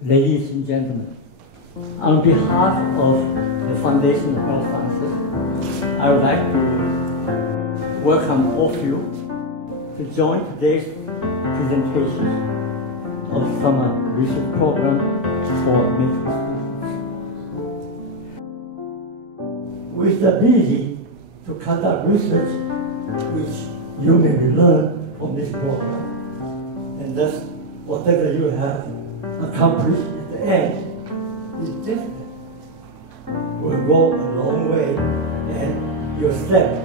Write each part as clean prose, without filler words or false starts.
Ladies and gentlemen, on behalf of the Foundation of Health Sciences, I would like to welcome all of you to join today's presentation of summer research program for medical students. With the ability to conduct research which you may learn from this program, and thus whatever you have accomplished at the end is definite, will go a long way, and your step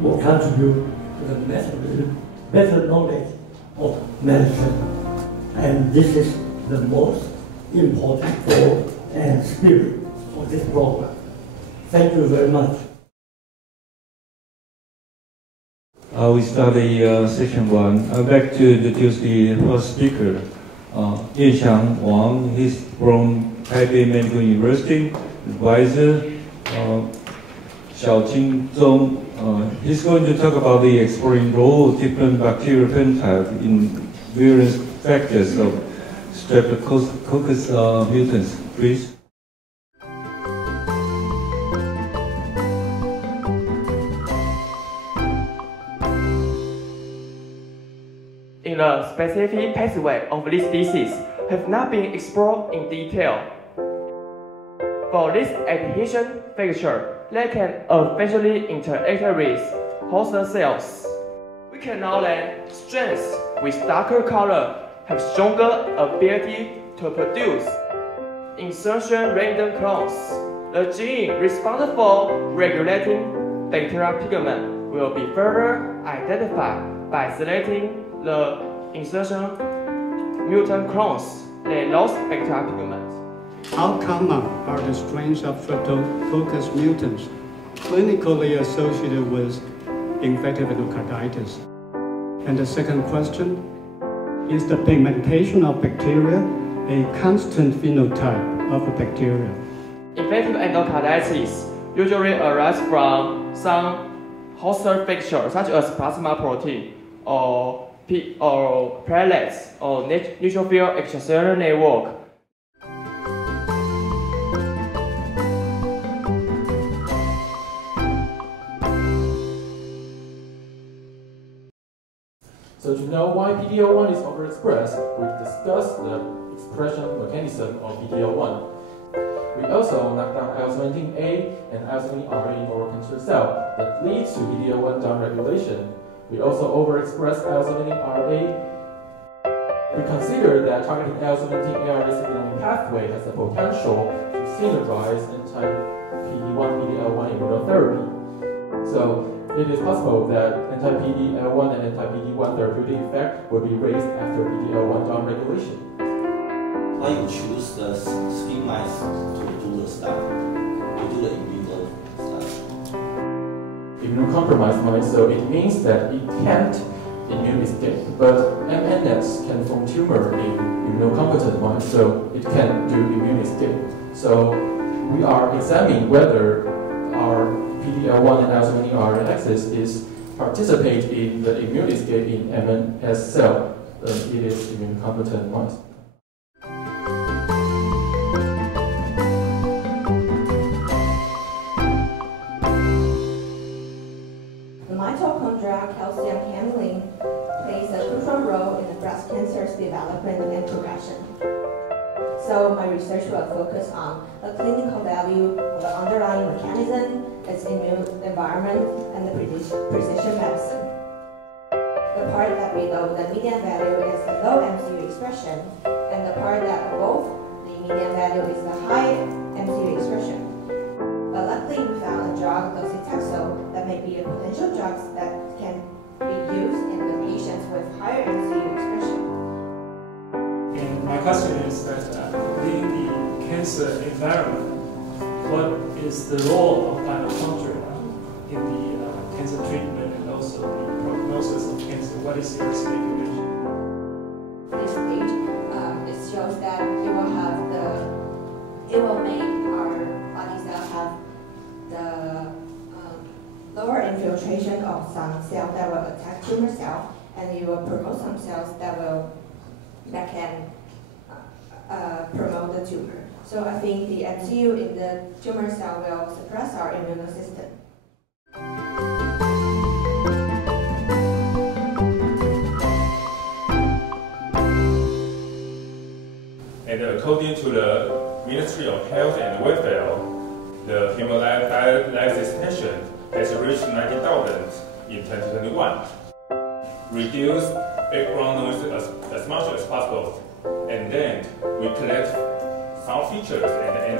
will contribute to the better knowledge of medicine. And this is the most important goal and spirit of this program. Thank you very much. We start session 1. I'd like to introduce the first speaker, Xiang Wang. He's from Taipei Medical University, advisor. Xiaojing Zhong. He's going to talk about the exploring role of different bacterial phenotypes in various factors of Streptococcus mutans. Please. In the specific pathway of this disease have not been explored in detail. For this adhesion factor, they can eventually interact with host cells. We can know that strains with darker color have stronger ability to produce insertion random clones. The gene responsible for regulating bacterial pigment will be further identified by selecting the insertion mutant clones that lost bacterial pigment. How common are the strains of Streptococcus mutans clinically associated with infective endocarditis? And the second question, is the pigmentation of bacteria a constant phenotype of a bacteria? Infective endocarditis usually arises from some host factors such as plasma protein or platelets or neutrophil extracellular network. So to know why PD-L1 is overexpressed, we discussed the expression mechanism of PD-L1. We also knocked down IL-17A and IL-17RA in oral cancer cells that leads to PD-L1 downregulation. We also overexpress IL-17RA. We consider that targeting IL-17A signaling pathway has the potential to synergize anti-PD-1, PD-L1 immunotherapy. So it is possible that anti-PD-L1 and anti-PD-1 therapeutic effect will be raised after PD-L1 downregulation. Why you choose the skin mice to do the study, to do the in vivo study? Immunocompromised mice, so it means that it can't immune escape, but MNS can form tumor in immunocompetent mice, so it can do immune escape. So we are examining whether our PD-L1 and IL-17RA axis is participate in the immune escape in MNS cell. It is immunocompetent mice. The mitochondrial calcium handling plays a crucial role in the breast cancer's development and progression. So my research will focus on the clinical value of the underlying mechanism, its immune environment, and the precision medicine. The part that below the median value is the low MCU expression, and the part that above the median value is the high MCU expression. But luckily we found a drug, docetaxel, that may be a potential drug that can be used in the patients with higher MCU expression. And my question is that within the cancer environment, what is the role of mitochondria in the cancer treatment and also the prognosis of cancer? What is your speculation? This stage, it shows that it will make our body cell have the lower infiltration of some cells that will attack tumor cells, and it will promote some cells that can promote the tumor. So I think the MCU in the tumor cell will suppress our immune system. And according to the Ministry of Health and Welfare, the hemodialysis patient has reached 90,000 in 2021. Reduce background noise as much as possible, and then we collect some features and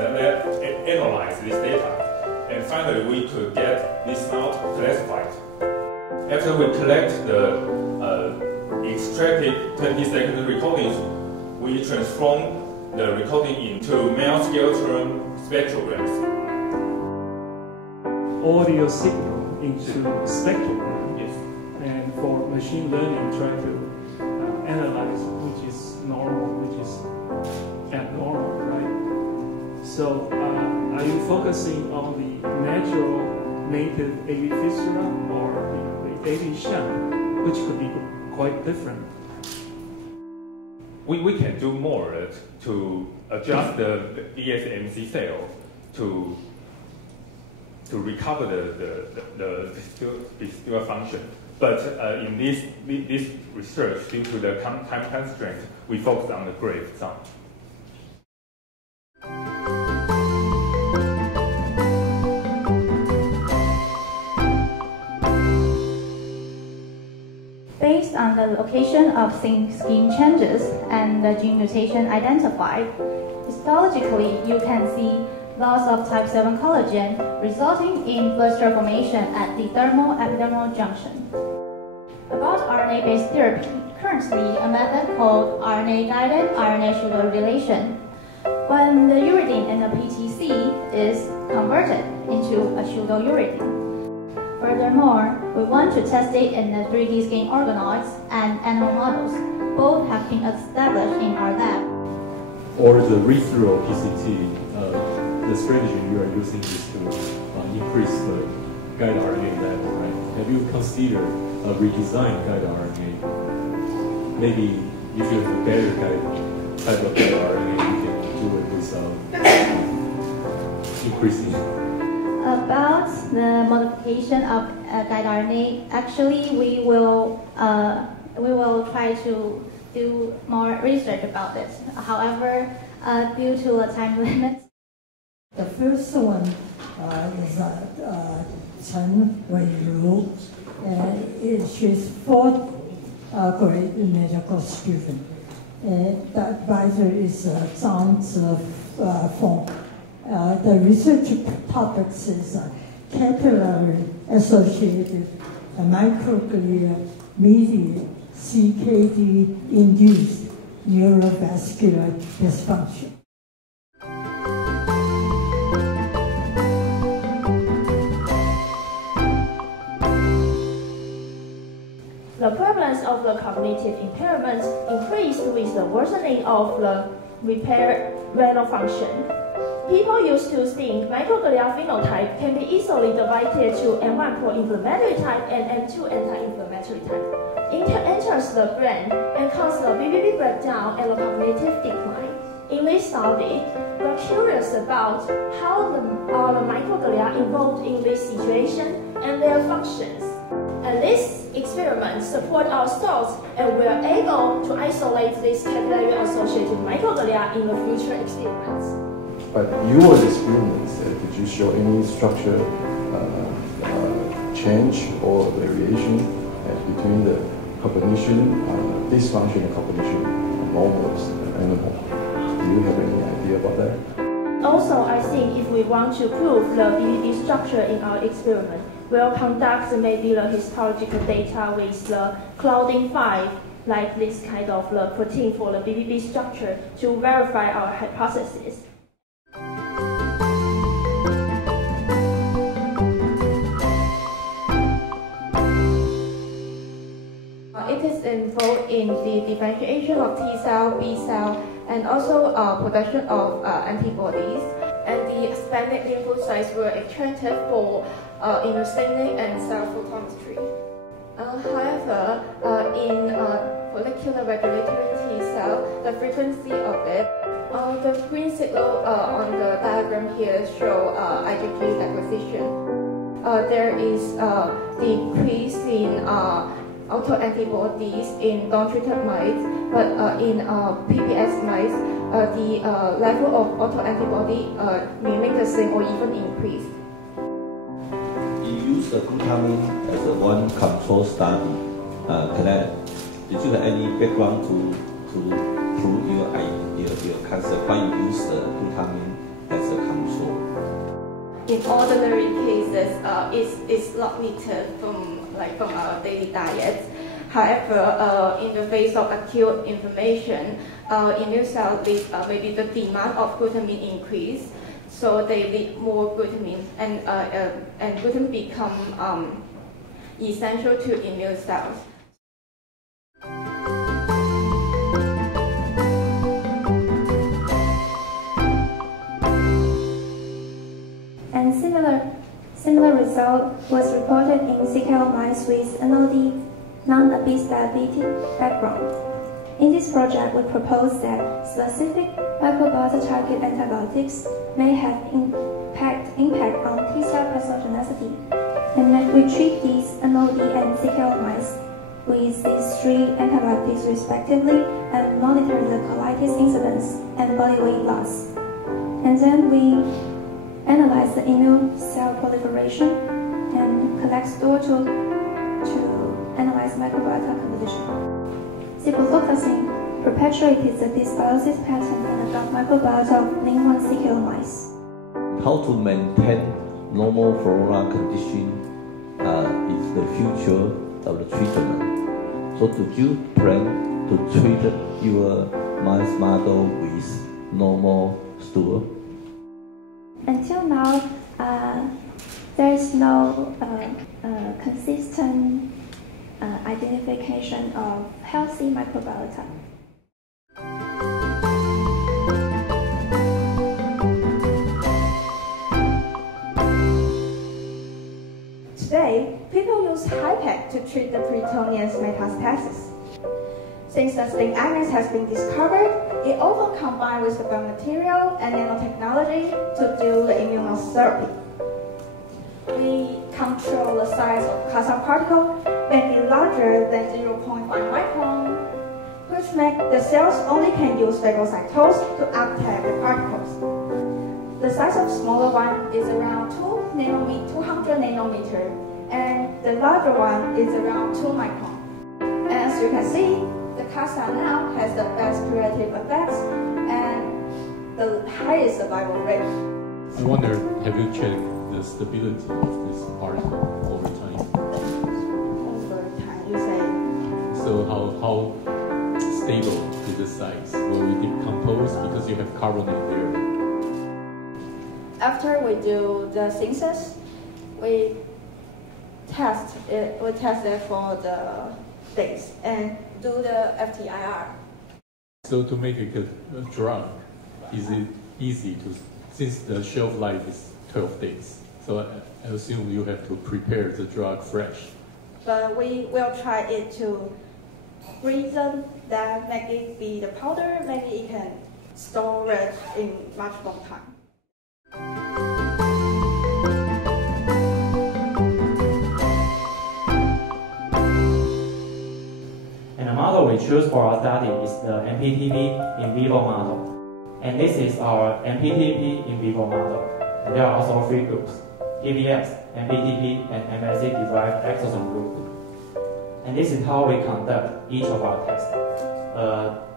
analyze this data. And finally, we could get this out classified. After we collect the extracted 20-second recordings, we transform the recording into mass-scale-term spectrograms. Audio signal into spectrogram. Yes. And for machine learning, try to analyze which is normal, which is abnormal, right? So, are you focusing on the natural native AV fistula or the AV shunt, which could be quite different? We can do more to adjust the BSMC cell to recover the vestibular function. But in this research, due to the time constraint, we focus on the grave sound. Based on the location of skin changes and the gene mutation identified, histologically you can see loss of type 7 collagen resulting in blister formation at the dermal-epidermal junction. About RNA-based therapy, currently a method called RNA-guided RNA pseudorelation. When the uridine in the PTC is converted into a pseudouridine. Furthermore, we want to test it in the 3D skin organoids and animal models. Both have been established in our lab. Or the read-through of PCT, the strategy you are using is to increase the guide RNA level, right? Have you considered a redesigned guide RNA? Maybe if you have a better type of guide RNA, you can do it without increasing. About the modification of guide RNA, actually we will try to do more research about this. However, due to a time limit. The first one is Chen Weiru, and she's fourth grade medical student. The advisor is Zhang Zifeng. The research topics is capillary-associated microglia mediated CKD-induced neurovascular dysfunction. The prevalence of the cognitive impairments increased with the worsening of the repair renal function. People used to think microglia phenotype can be easily divided to M1 pro-inflammatory type and M2 anti-inflammatory type. It enters the brain and causes the BBB breakdown and the cognitive decline. In this study, we're curious about how are the microglia involved in this situation and their functions. And this experiment supports our thoughts, and we are able to isolate these capillary-associated microglia in the future experiments. But your experiments, did you show any structure change or variation between the cognition, dysfunction and cognition models and animal? Do you have any idea about that? Also, I think if we want to prove the BBB structure in our experiment, we'll conduct maybe the histological data with the Claudin 5, like this kind of the protein for the BBB structure to verify our hypothesis. It is involved in the differentiation of T cell, B cell, and also production of antibodies. And the expanded lymphocytes were extracted for immunostaining and cell photometry. However, in follicular regulatory T cell, the frequency of it The green signal on the diagram here show IgG deposition. There is decrease in autoantibodies in non-treated mice, but in PPS mice, the level of autoantibody remain the same or even increased. You use the glutamine as a one control study. Did you have any background to prove your concept why you use the glutamine as a control? In ordinary cases, it's not needed from our daily diet. However, in the face of acute inflammation, immune cells maybe the demand of glutamine increase, so they need more glutamine, and glutamine become essential to immune cells. And similar result was reported in CKL mice with NOD, non-obese diabetic background. In this project, we propose that specific microbiota target antibiotics may have impact on T-cell pathogenicity, and that we treat these NOD and CKL mice with these three antibiotics respectively and monitor the colitis incidence and body weight loss. And then we analyze the immune cell proliferation and collect stool to analyze microbiota composition. Ciprofloxacin perpetuated the dysbiosis pattern in adult microbiota of Lin1 CKL mice. How to maintain normal flora condition is the future of the treatment. So do you plan to treat your mouse model with normal stool? Until now, there is no consistent identification of healthy microbiota. Today, people use HiPEC to treat the peritoneous metastasis. Since the STING agonist has been discovered, it often combined with the biomaterial and nanotechnology to do the immunotherapy. We control the size of CASA particle may be larger than 0.1 micron, which makes the cells only can use phagocytose to uptake the particles. The size of smaller one is around 200 nanometer, and the larger one is around 2 micron. As you can see, the CASA now has the best curative effects and the highest survival rate. I wonder, have you checked the stability of this particle over time? Over time, you say? So how stable is the size? Will it decompose because you have carbonate there? After we do the synthesis, we test it for the days and do the FTIR. So to make a drug, is it easy to, since the shelf life is 12 days, so I assume you have to prepare the drug fresh. But we will try it to freezen that, make it be the powder, maybe it can store it in much long time. And the model we choose for our study is the MPTP in vivo model. And this is our MPTP in vivo model. And there are also three groups: PBX, MPTP, and MSC-derived exosome group. And this is how we conduct each of our tests.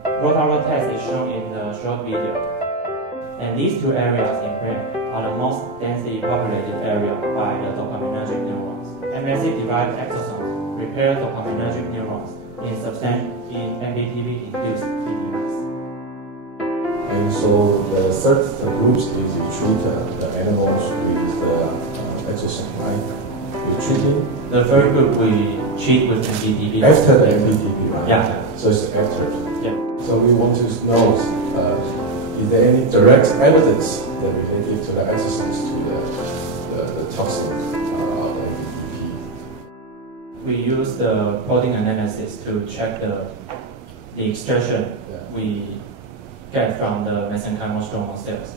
Rotarod test is shown in the short video. And these two areas in brain are the most densely populated area by the dopaminergic neurons. MSC-derived exosomes repair dopaminergic neurons in MPTP-induced PBX. And so the third group is you treat the animals with the exosome, right? You're treating? The third group we treat with MPTP. After the MPTP, right? Yeah. So it's after. Yeah. So we want to know, is there any direct evidence that related to the exosomes to the toxin of the MPTP? We use the protein analysis to check the extraction we get from the mesenchymal stromal cells.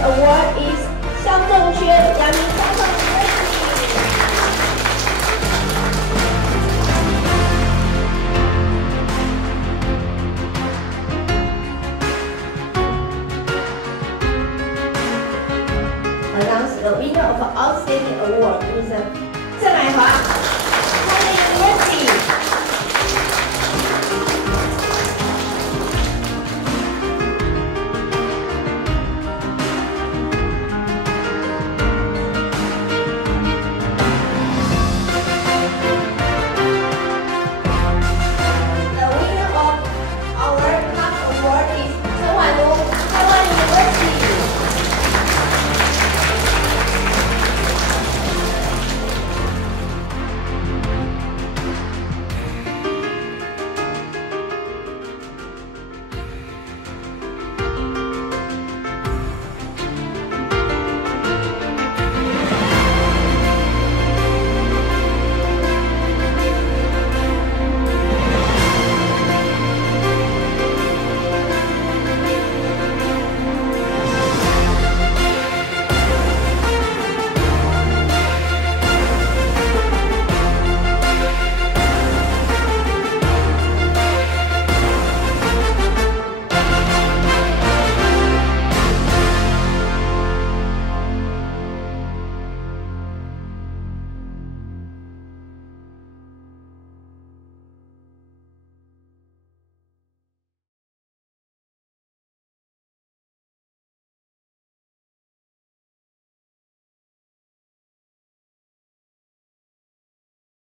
Award is 校正缺阳明交通 Announce the winner of the outstanding award is 郑乃华。